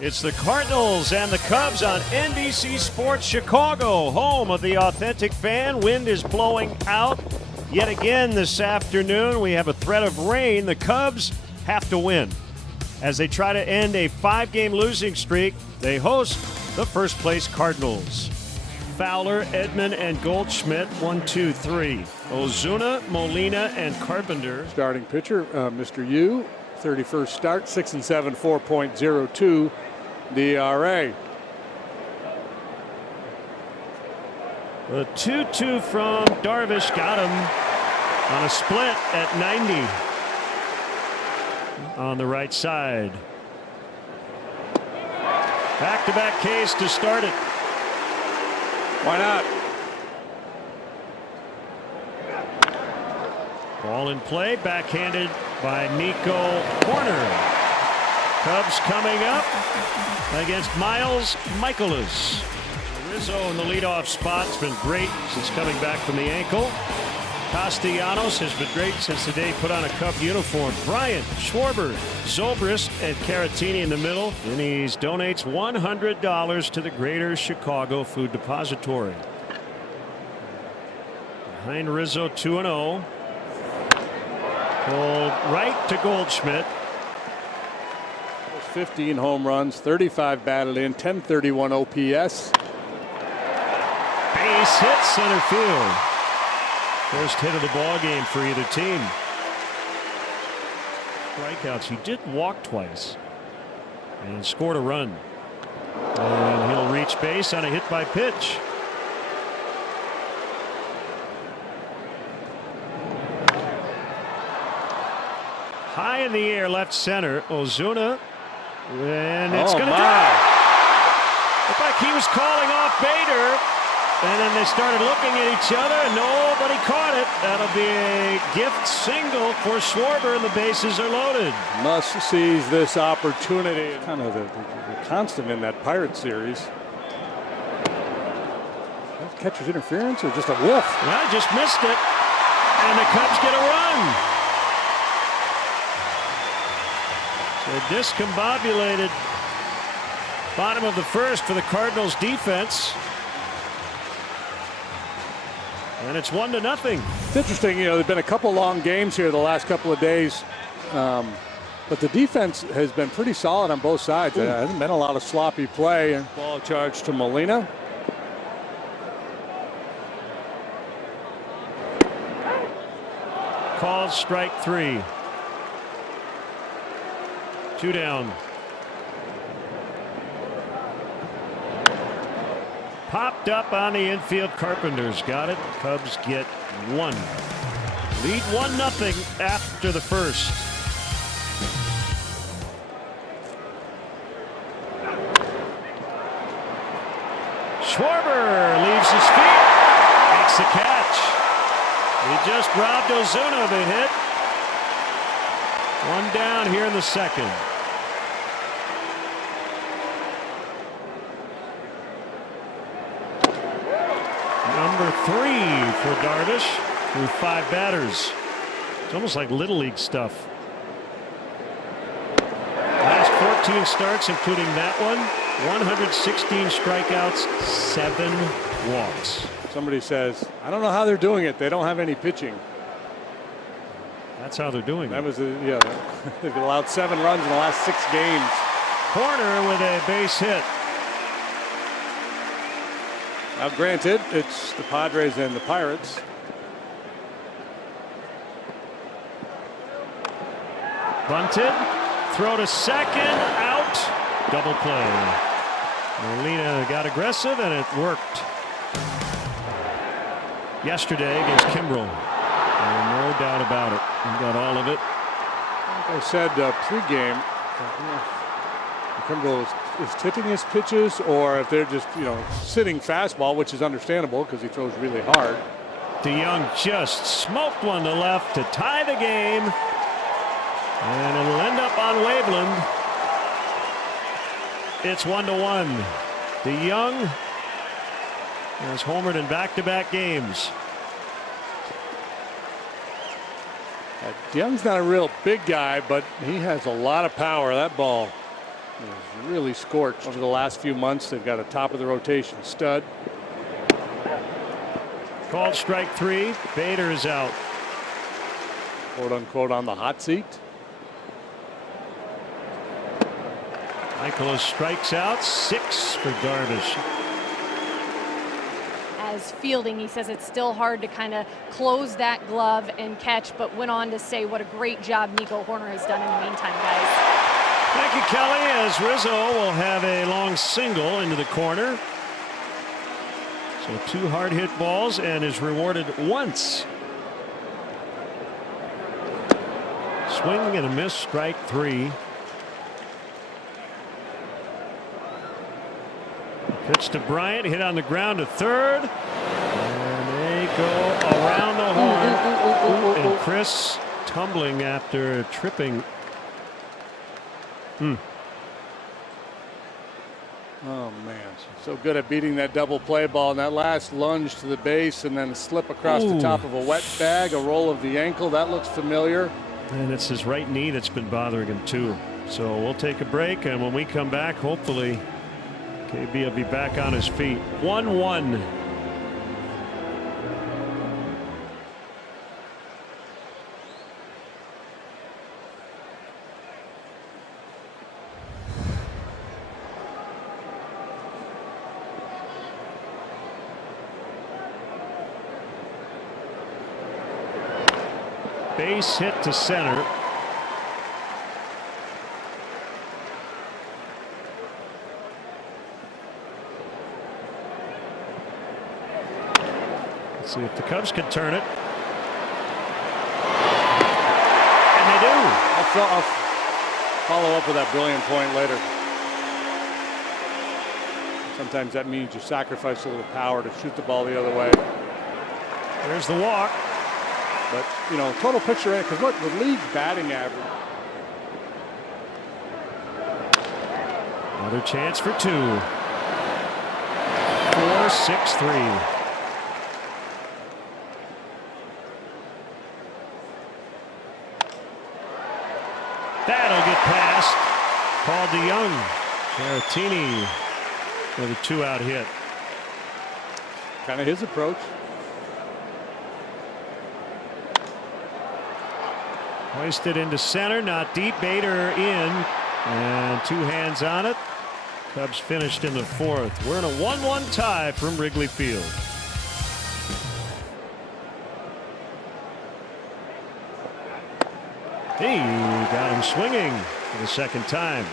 It's the Cardinals and the Cubs on NBC Sports Chicago, home of the authentic fan. Wind is blowing out yet again this afternoon. We have a threat of rain. The Cubs have to win as they try to end a 5-game losing streak. They host the first-place Cardinals. Fowler, Edman, and Goldschmidt, 1, 2, 3. Ozuna, Molina, and Carpenter. Starting pitcher, Mr. Yu, 31st start, 6 and 7, 4.02 DRA. The 2-2 from Darvish got him on a split at 90 on the right side. Back-to-back Ks to start it. Why not? Ball in play, backhanded by Nico Corner. Cubs coming up against Miles Michaelis. Rizzo in the leadoff spot's been great since coming back from the ankle. Castellanos has been great since the day he put on a Cub uniform. Bryant, Schwarber, Zobrist, and Caratini in the middle. And he donates $100 to the Greater Chicago Food Depository. Behind Rizzo, 2-0. Pulled right to Goldschmidt. 15 home runs, 35 batted in, 1031 OPS. Base hit center field. First hit of the ball game for either team. Strikeouts. He did walk twice and scored a run. And he'll reach base on a hit by pitch. High in the air, left center. Ozuna. And it's going to drop. Looked like he was calling off Bader. And then they started looking at each other, and nobody caught it. That'll be a gift single for Schwarber, and the bases are loaded. Must seize this opportunity. Kind of the constant in that Pirates series. Catcher's interference or just a whiff? Well, just missed it, and the Cubs get a run. So discombobulated bottom of the first for the Cardinals defense. And it's 1-0. It's interesting, you know, there've been a couple long games here the last couple of days, but the defense has been pretty solid on both sides. There hasn't been a lot of sloppy play. Ball charged to Molina. Called strike 3. 2 down. Popped up on the infield. Carpenter's got it. Cubs get 1. Lead 1-0 after the first. Schwarber leaves his feet. Makes the catch. He just robbed Ozuna of a hit. 1 down here in the second. Number 3 for Darvish through 5 batters. It's almost like Little League stuff. Last 14 starts, including that one, 116 strikeouts, 7 walks. Somebody says, I don't know how they're doing it. They don't have any pitching. That's how they're doing it. That was they've allowed 7 runs in the last 6 games. Corner with a base hit. Now, granted, it's the Padres and the Pirates. Bunted. Throw to second. Out. Double play. Molina got aggressive, and it worked yesterday against Kimbrel. No doubt about it. He got all of it. Like I said pregame, Kimbrel is tipping his pitches, or if they're just, sitting fastball, which is understandable because he throws really hard. DeYoung just smoked one to left to tie the game, and it'll end up on Waveland. It's 1-1. DeYoung has homered in back-to-back games. DeYoung's not a real big guy, but he has a lot of power. That ball was really scorched over the last few months. They've got a top of the rotation stud. Called strike 3. Bader is out. Quote unquote on the hot seat. Michaelis strikes out. 6 for Darvish. As fielding, he says it's still hard to kind of close that glove and catch, but went on to say what a great job Nico Hoerner has done in the meantime, guys. Thank you, Kelly, as Rizzo will have a long single into the corner. So 2 hard hit balls and is rewarded once. Swing and a miss, strike 3. Pitch to Bryant, hit on the ground to third. And they go around the horn. And Chris tumbling after tripping. Oh, man. So good at beating that double play ball. And that last lunge to the base and then a slip across the top of a wet bag, a roll of the ankle. That looks familiar. And it's his right knee that's been bothering him, too. So we'll take a break. And when we come back, hopefully, KB will be back on his feet. 1-1. Base hit to center. Let's see if the Cubs can turn it. And they do. I'll follow up with that brilliant point later. Sometimes that means you sacrifice a little power to shoot the ball the other way. There's the walk. But, you know, total picture, because look, the league batting average. Another chance for 2. 4-6-3. That'll get past. Paul DeYoung. Caratini with a 2-out hit. Kind of his approach. Hoisted into center, not deep. Bader in, and 2 hands on it. Cubs finished in the 4th. We're in a 1-1 tie from Wrigley Field. He got him swinging for the 2nd time.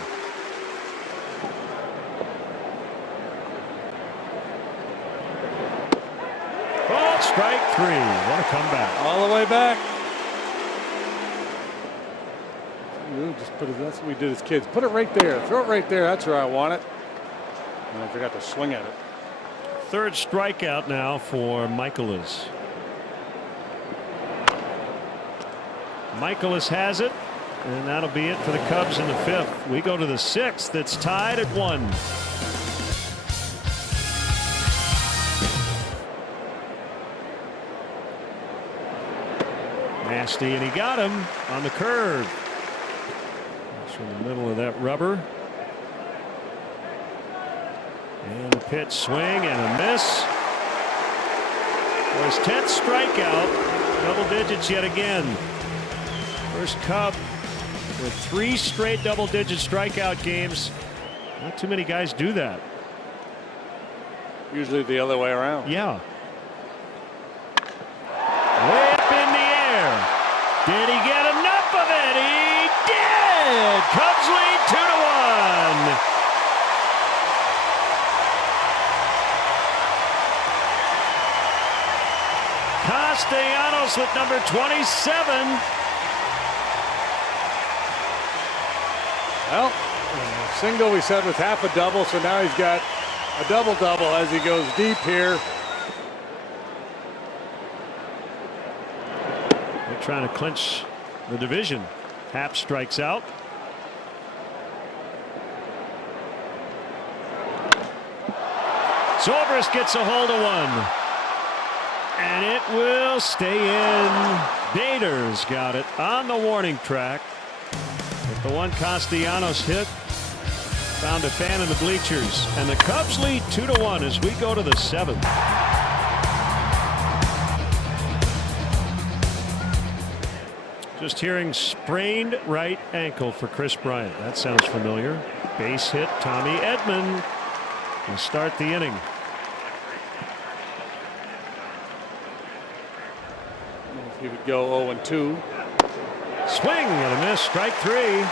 Called strike 3. What a comeback. All the way back. Just put it, that's what we did as kids. Put it right there. Throw it right there. That's where I want it. And I forgot to swing at it. 3rd strikeout now for Michaelis. Michaelis has it, and that'll be it for the Cubs in the 5th. We go to the 6th. It's tied at 1. Nasty, and he got him on the curve. From the middle of that rubber. And a pitch, swing and a miss. For his 10th strikeout, double digits yet again. First Cub with 3 straight double-digit strikeout games. Not too many guys do that. Usually the other way around. Yeah. Way up in the air. Did he get enough of it? He did. Cubs lead 2-1. Castellanos with number 27. Well, single we said was half a double, so now he's got a double-double as he goes deep here. They're trying to clinch the division. Happ strikes out. Zobrist gets a hold of one. And it will stay in. Bader's got it on the warning track. But the one Castellanos hit Found a fan in the bleachers, and the Cubs lead 2-1 as we go to the 7th. Just hearing sprained right ankle for Kris Bryant. That sounds familiar. Base hit, Tommy Edman will start the inning. If you would go 0-2. Swing and a miss, strike 3.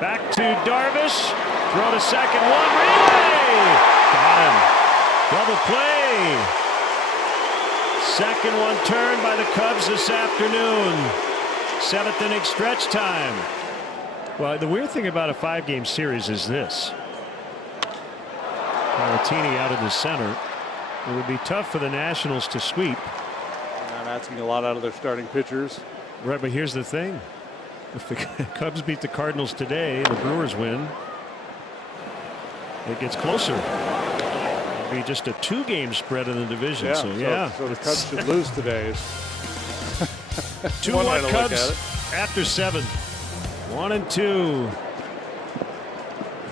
Back to Darvish. Throw to second. One relay. Got him. Double play. Second one turned by the Cubs this afternoon. 7th inning stretch time. Well, the weird thing about a 5-game series is this. Martini out in the center. It would be tough for the Nationals to sweep. Not asking a lot out of their starting pitchers. Right, but here's the thing. If the Cubs beat the Cardinals today, the Brewers win, it gets closer. It'll be just a 2-game spread in the division. So the Cubs should lose today. 2-1 Cubs after 7. 1-2.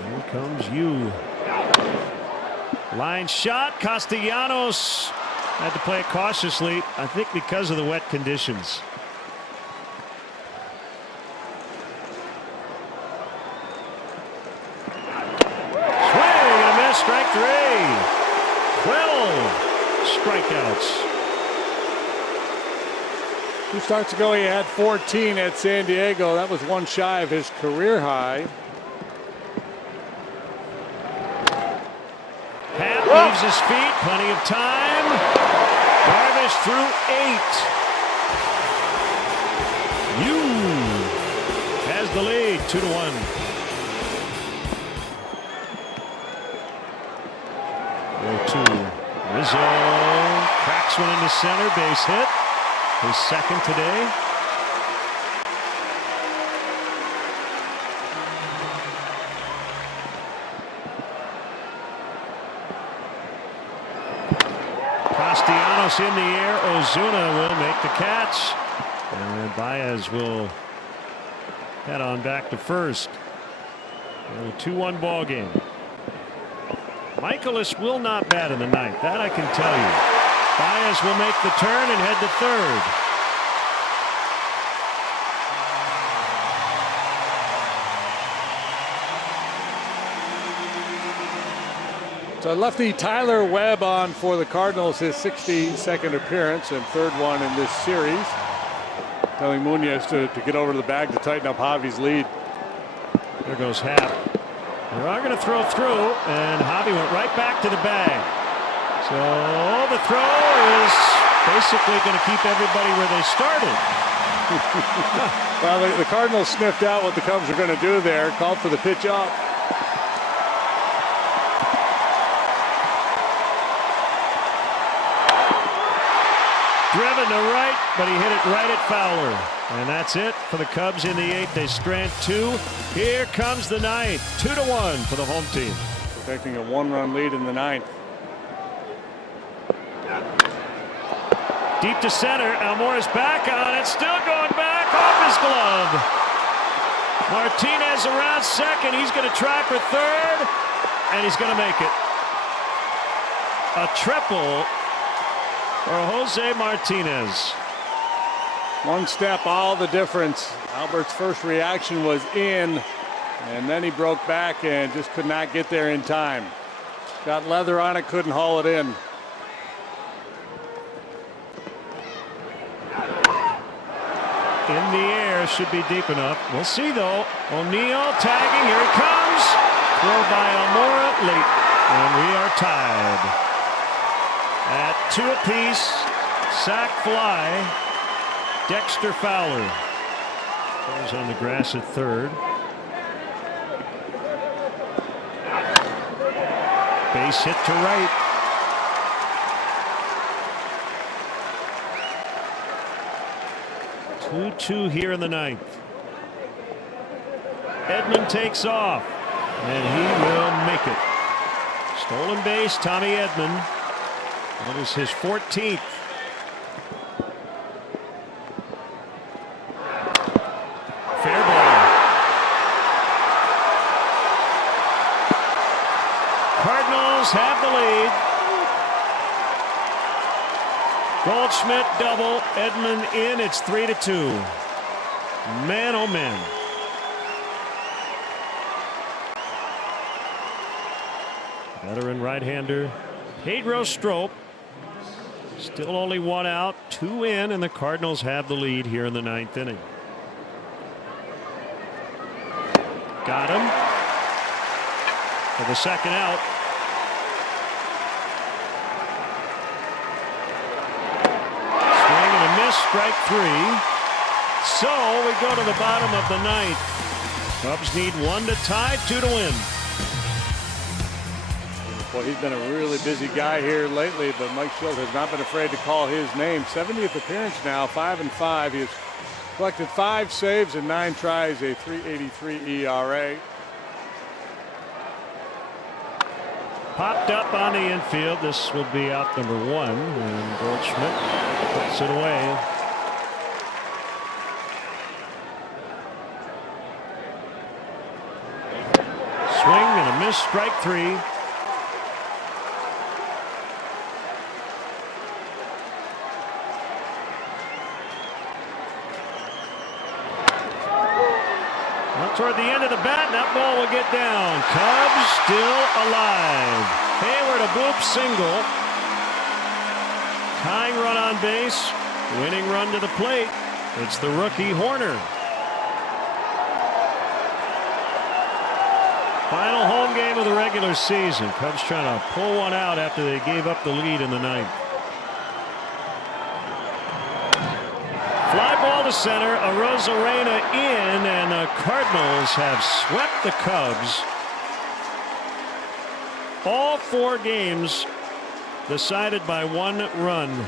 Here comes you. Line shot. Castellanos had to play it cautiously, I think because of the wet conditions. Strike 3. 12 strikeouts. 2 starts ago he had 14 at San Diego. That was one shy of his career high. Happ leaves his feet. Plenty of time. Darvish through 8. You has the lead 2-1. 0-2. Rizzo cracks one into center, base hit. His second today. Castellanos in the air. Ozuna will make the catch. And Baez will head on back to first. A 2-1 ball game. Michaelis will not bat in the 9th. That I can tell you. Baez will make the turn and head to third. So lefty Tyler Webb on for the Cardinals, his 62nd appearance and 3rd one in this series. Telling Munoz to get over to the bag to tighten up Javi's lead. There goes Happ. They are going to throw through, and Javi went right back to the bag. So the throw is basically going to keep everybody where they started. Well, the Cardinals sniffed out what the Cubs are going to do there. Called for the pitch up. Driven to right, but he hit it right at Fowler. And that's it for the Cubs in the 8th. They strand 2. Here comes the 9th. 2-1 for the home team. Protecting a 1-run lead in the 9th. Deep to center. Almora's back on it. Still going back off his glove. Martinez around second. He's going to try for third. And he's going to make it. A triple for Jose Martinez. One step, all the difference. Albert's first reaction was in, and then he broke back and just could not get there in time. Got leather on it, couldn't haul it in. In the air, should be deep enough. We'll see though. O'Neill tagging. Here he comes. Throw by Almora late, and we are tied at 2 apiece. Sac fly. Dexter Fowler goes on the grass at third. Base hit to right. Two here in the 9th. Edman takes off, and he will make it. Stolen base, Tommy Edman. That is his 14th. Goldschmidt double. Edman in. It's 3-2. Man, oh man. Veteran right-hander Pedro Strop. Still only 1 out, 2 in, and the Cardinals have the lead here in the 9th inning. Got him for the 2nd out. Swing and a miss, strike 3. So we go to the bottom of the 9th. Cubs need 1 to tie, 2 to win. Well, he's been a really busy guy here lately, but Mike Shildt has not been afraid to call his name. 70th appearance now, 5-5. He has collected 5 saves and 9 tries, a .383 ERA. Popped up on the infield. This will be out number 1, and Goldschmidt puts it away. Swing and a miss, strike 3. Toward the end of the bat, and that ball will get down. Cubs still alive. Hayward a bloop single. Tying run on base. Winning run to the plate. It's the rookie Horner. Final home game of the regular season. Cubs trying to pull one out after they gave up the lead in the 9th. Fly ball to center, a Rosarena in, and the Cardinals have swept the Cubs. All 4 games decided by 1 run.